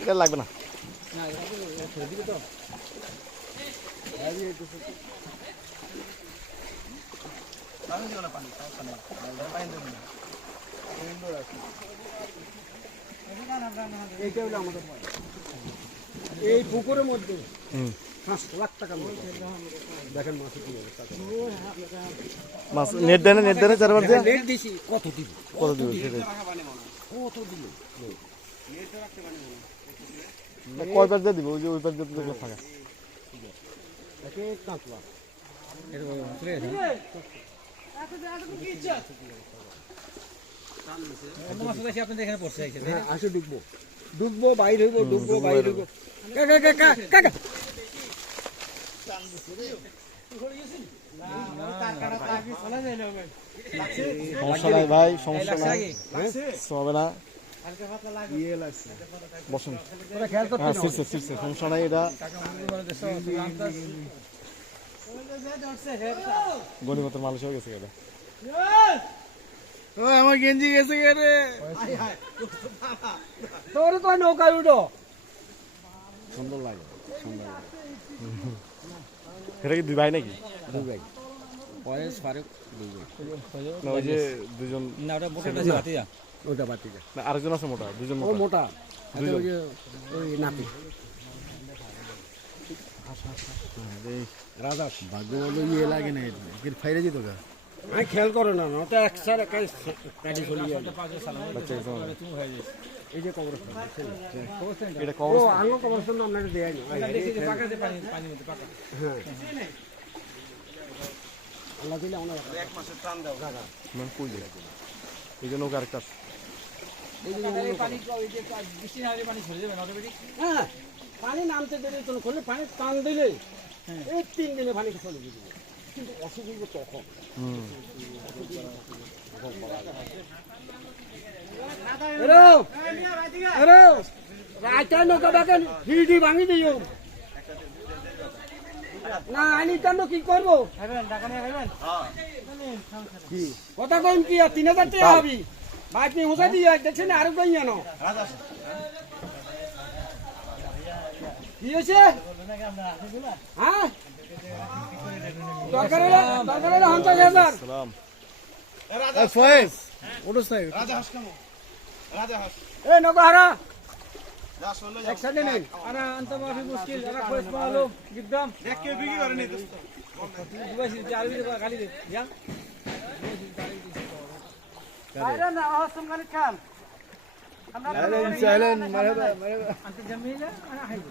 এটা লাগবে না। এই পুকুরের মধ্যে 5 লাখ টাকা দেখেন মাছ নেট দেয় না, নেট দেয় না চারবার দিয়ে নেট দিছি কত দিব সেটাই। কত দিল কয় পার দিয়ে দিব? ওই যে ওই পার দিয়ে তো ফাঁকা। একে কাঁচলা আসে ডুববো বাইর হইব ডুববো বাইর হইব সমস্যা নাই ভাই, সমস্যা নাই, হবে না। বসুন, সমস্যা নাই। এটা গণিমতের মানুষ হয়ে গেছে। এটা আমার গেঞ্জি গেছে রে তোর তো নৌকা উঠো সুন্দর লাগে, সুন্দর। এটা কি দুই ভাই নাকি? দুই ভাই পরেশ ফারুক দুই ভাই। না ওই যে দুজন, না ওটা মোটা ওটা বাতিটা না আরেকজন আছে মোটা, দুজন ও মোটা দুজন। ওই নাতি রাজা ভাগ্য বলে ইয়ে লাগে না ফাইরে যেত গা। আমি খেয়াল করো না ওটা একসার কাটি চলি এই যে কবরস্থান এটা কবরস্থান। আঙ্গ কবরস্থান আমরা দেয় না হ্যাঁ আল্লাহ দিলে আমরা 1 মাসের টান দাও দাদা মানে কই যায় এই জন্য আরেকটা হ্যাঁ পানি নামতে দিলে তো করলে পানি টান দিলে এই 3 দিনে পানি চলে যাবে কিন্তু অসুখ হইব তখন হিডি ভাঙি দিও না আনি কেন কি করবো কথা কম কি 3000 টাকা হবি ভাই তুমি হোসা দিয়ে দেখছেন আরো কই জানো কি হয়েছে হ্যাঁ দরকার হলে 50,000 সালাম। ফয়েজ ওডস নাই রাজা হাস কেমন রাজা হাস এ নগহারা যা চলে এক সাইডে নেই আরে আনতে মাফি মুশকিল এরা ফয়েজ পালো একদম দেখ কে বিক্রি করে নি দোস্ত দুবাইছি 4 মিনিট গালি দে যা আরে না আসম গালি কাম আমরা সাইলেন মারহাবা আনতে জমিলা আনা হাইবো।